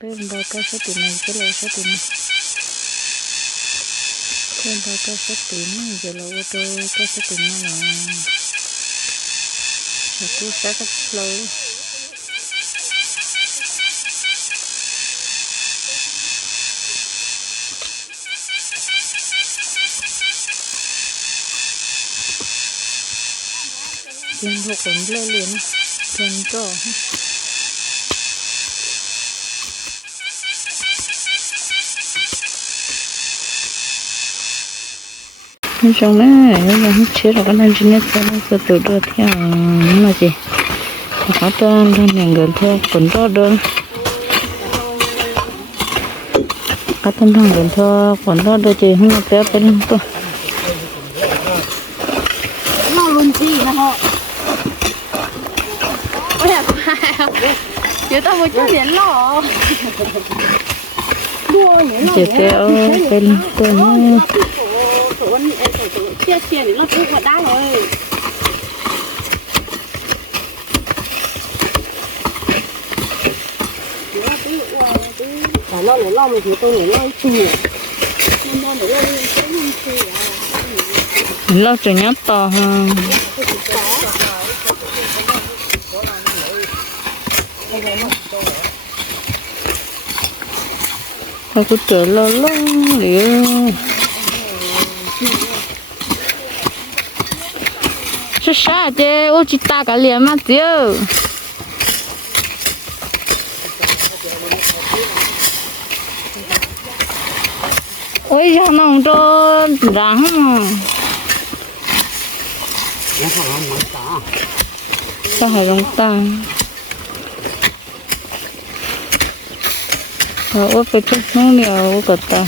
bên đó có số tiền này cái là số tiền này bên đó có số tiền này giờ là ô tô có số tiền nó là là cứ sẽ rất lâu trong đó nếu mà hết chết rồi cái này chỉ nhất sẽ nó tự đưa theo nhưng mà gì thì có tên tên này gần theo quần đó đơn có tên thằng gần theo quần đó đưa chị không có bé bên tôi. Lo luôn chi nó họ. Ôi à giờ tao mới đua nhỉ lo chị kéo bên tôi nó tụi em tụi tụi chia chia để nó tự vào đá rồi nó nó lo mình thì tôi nó lo chùa lo để lo lên lo nhát to ha nó cứ trở lo lo liệu Sao sao chứ chị ta Ôi sao nó Sao phải rong ta Rồi ôi phải chút nó nhiều ôi cật ta.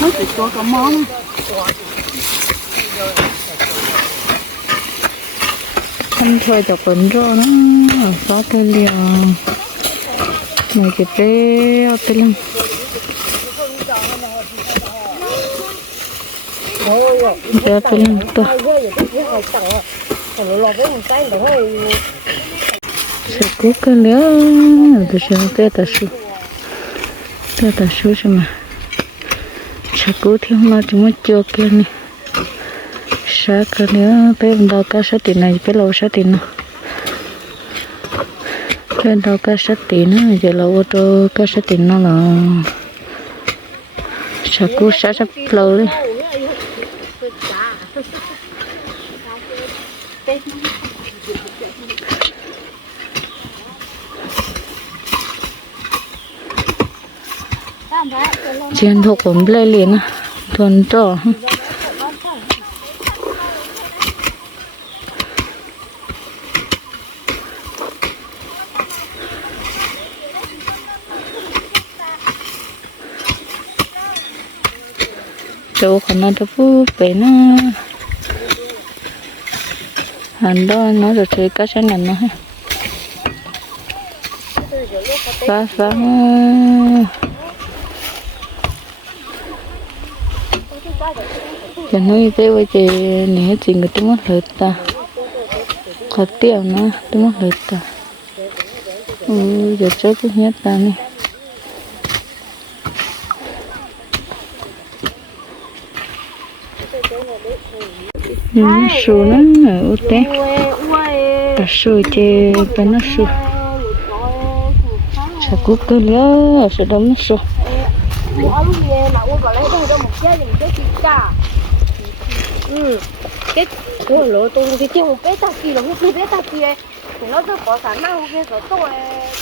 Nó chỉ có cái món không thôi cho quấn rồi nó có thể liều này cái bé ở bên lưng bé bên sẽ cố cái nữa tôi sẽ cái ta su cái ta su xem mà. Sẽ cố theo nó chúng mới chưa kia này sẽ nữa bé bên đó cái tiền này bé lâu số tiền nào bên đó cái tiền nó giờ lâu ô tô cái số tiền nó là sẽ cố sẽ sắp lâu đấy trên thuộc cũng lên liền à thuần trò chỗ còn nó đâu phú nó. Hàng đó, nó rồi thấy cá sen nằm nó ha phá phá. Cho nói thế bây giờ nè, chỉ người tôi mất lượt ta. Có tiền nó tôi mất lượt ta. Ừ giờ chơi cũng hết ta này Ừ, su nó ở té ta su chê bên nó su sa cú cơ lỡ nó chế thịt cả ừ cái cái lỗ tôi cái tiêu một bé ta kia là một bé ta kia nó cứ có khả năng cái số tôi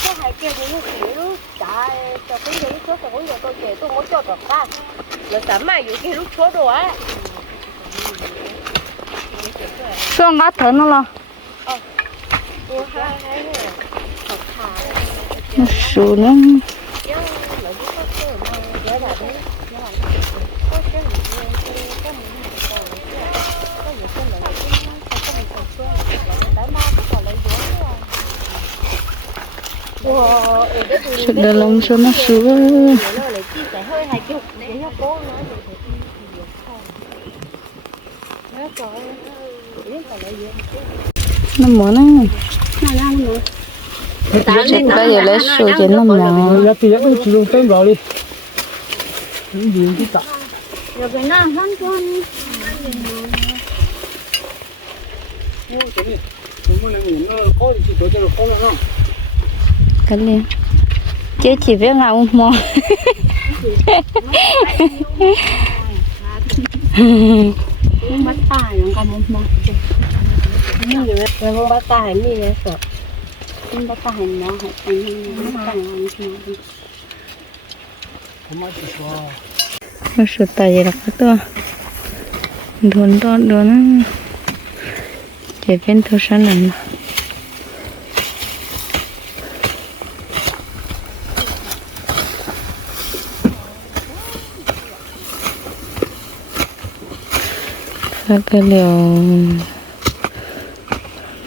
tôi hay kêu cái lúc nó trả cho cái cái số tôi cũng tôi kể tôi muốn cho được cái lúc số đồ á sao ngã thở nó lo. Ủa, hai hai này nó su nó. Chứ lợi dụng có cái mà dễ là đấy dễ là có cái gì cái cái mình những video hấp dẫn mình còn xưa là để ma cái còn lợi dụng Wow, ở đây thì sự đa lông su nó su nó lại chia sẻ hơi hay kiểu để nó cố nói được thì thì được không nó còn biết còn lợi dụng nó mở nó nào ra nữa bây giờ lấy số cho nó mỏ Giờ thì cũng chỉ dùng tên vào đi. Những gì cái tạ. rồi cái nào hắn con Chúng nó nhìn nó có gì chỉ cho nó có nó. cái liền chứ chỉ biết ngào mỏ không bắt tài nó còn một một nhưng mà không bắt tài mi đấy sợ không bắt tài nó hay anh bắt tài nó Không ai chỉ có. nó sụt tay vậy là cái to đồn to đồn chỉ bên cái liều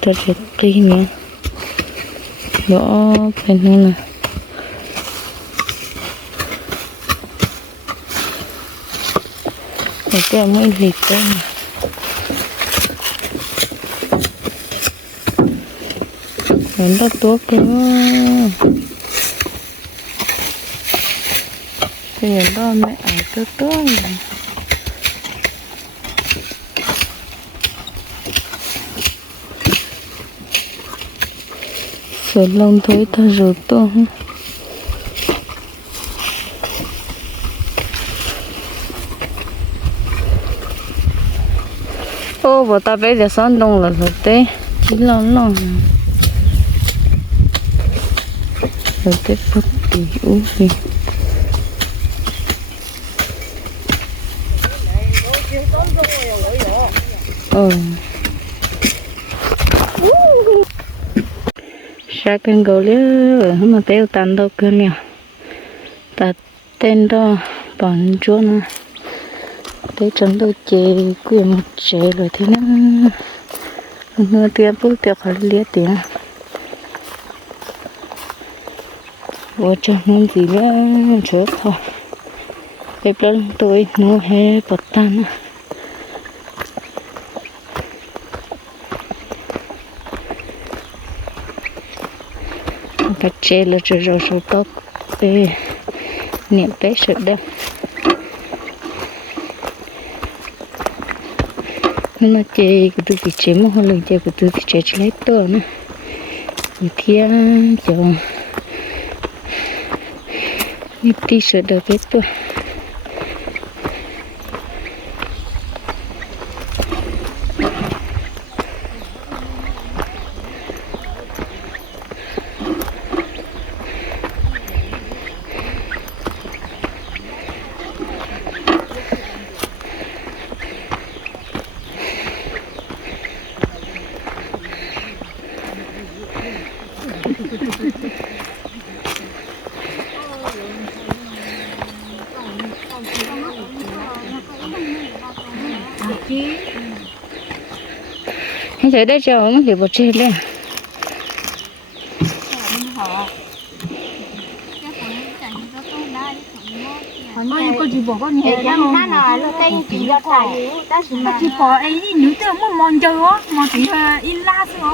cho chị tí nữa gõ bên nữa nè. Để cái mấy vịt đó nè Vẫn rất tốt cơ Thì giờ đó mẹ ở tốt tốt này sửa lông thôi ta rửa to ô bà ta bây giờ sáng đông là thực tế chỉ lo lo thực tế bất kỳ ú gì ừ. Sa cân gấu liu mà béo tan đâu cơ nhỉ ta tên đó, bọn chúa nó. Để chúng tôi chế quyền một chế rồi thế nó nó tiền bút tiền khỏi lia tiền vô cho nên gì nữa chỗ thôi. Bếp lớn tôi nó hết bật tan cả chê là rồi rồi rồi tốt. Về niệm tế sự đâu nhưng mà chê của tôi thì chế một lần chê của tôi thì chê chê lấy tơ nữa. Thì thiên cho như tí sợ được cái tôi. Hãy chơi đây cho ông thì bật trên có bỏ không? Nó tên chỉ cho bỏ nữ tử muốn mòn chơi á mà chỉ là in la thôi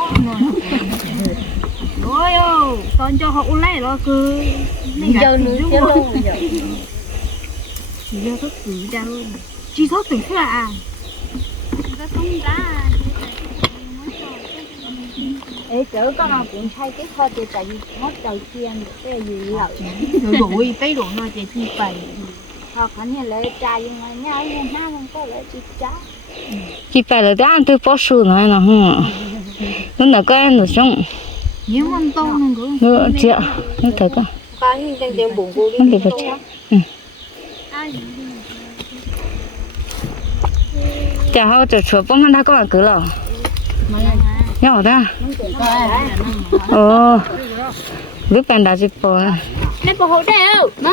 ôi ôi con cho họ lấy nó cứ. Giờ nữa chứ luôn giờ. chỉ cho thức tử ra luôn. Chỉ thoát tử là à không ra Ê, chở con nào cũng thay cái thôi thì tại vì mất đầu tiên cái gì rồi rồi cái rồi nó chỉ chi phải. Họ khánh như lấy trai nhưng mà nhau nhưng ha không có lấy chỉ trái. Chỉ phải là để ăn từ bó su này Nó là cái ăn được xong nhiều con to nên cứ Nó Nó thật con Có những tên tiền bụng cô đi. Nó bật chết Chả hao trở chúa bông hắn đã có bạn cứ lò Nhỏ ta? Ồ Lúc bạn đã bò nè bỏ hỗ trợ mà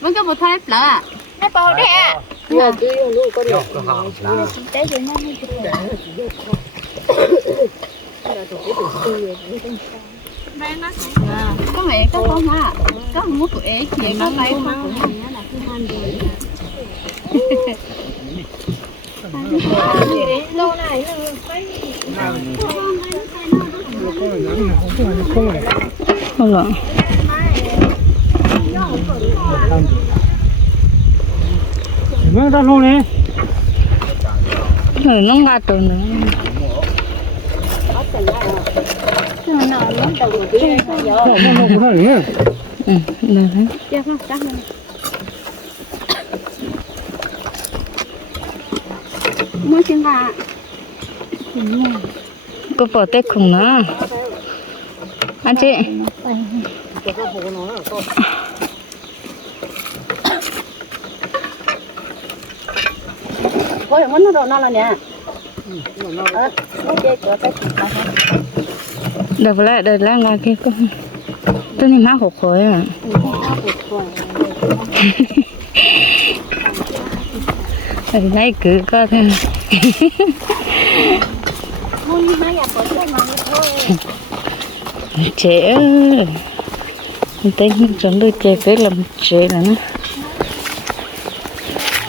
vẫn có một thay lỡ à nè trợ Giờ cứ dùng luôn con Yok có hàng là. tế cho nó mới được. có mẹ có con hả có không có tụi chị không ăn nó là cái han rồi. Lâu này nó phải Không có không có không có Không lọ. mấy ta luôn nè Rồi nó ngã tờ nữa. nó nó cũng phải nữa Ừ, được đấy. Chưa không? Chắc không? Mua chân gà. Cô bỏ tết khủng nữa. Anh chị. Ôi, muốn nó đồ nó là nè. Ờ. Được lại, được lại ngã kia cô. Tôi nhìn má khổ khối à. Ở đây cứ có thôi. Trẻ ơi. Mình thấy những chuẩn đôi trẻ cứ làm trẻ là nó.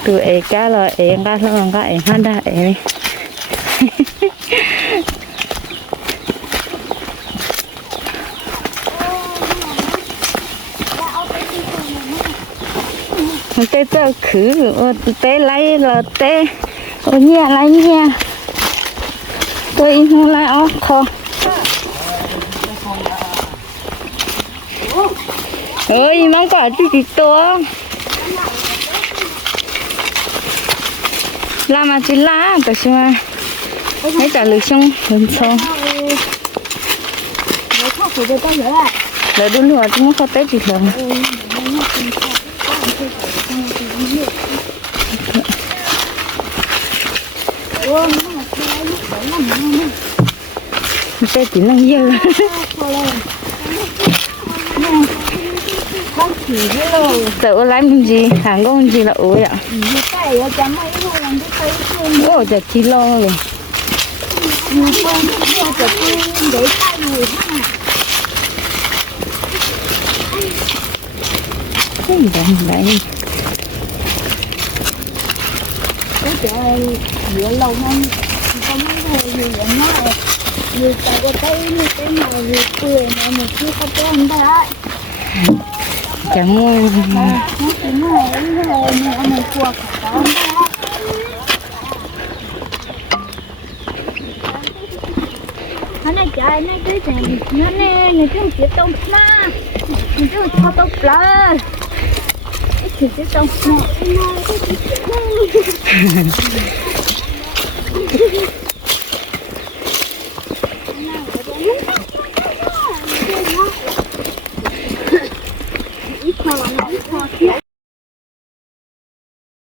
từ ấy cá là ấy cá là cá ấy hát đã ấy. tế tơ khử ô tế lấy là tế ô nhà lấy nhà tôi không lấy áo ơi mong cả chứ gì to làm mà chỉ lá cái gì mà. Hãy trả lời xong lần sau Lấy thuốc của có tết gì nó cây xương. ôi chả chi lo rồi Như con nó cho tôi để tay người ha. cái gì vậy đấy Cái trời dựa lâu không không gì vậy nó như tại có tay cái này như cười mà một chút không có anh ta chẳng mua nó chỉ nói cái này mà mình cuộc có Hắn này chạy nó cái thằng nó nè người chung chỉ tông ma người chung cho tông plơ cái chỉ chỉ tông ma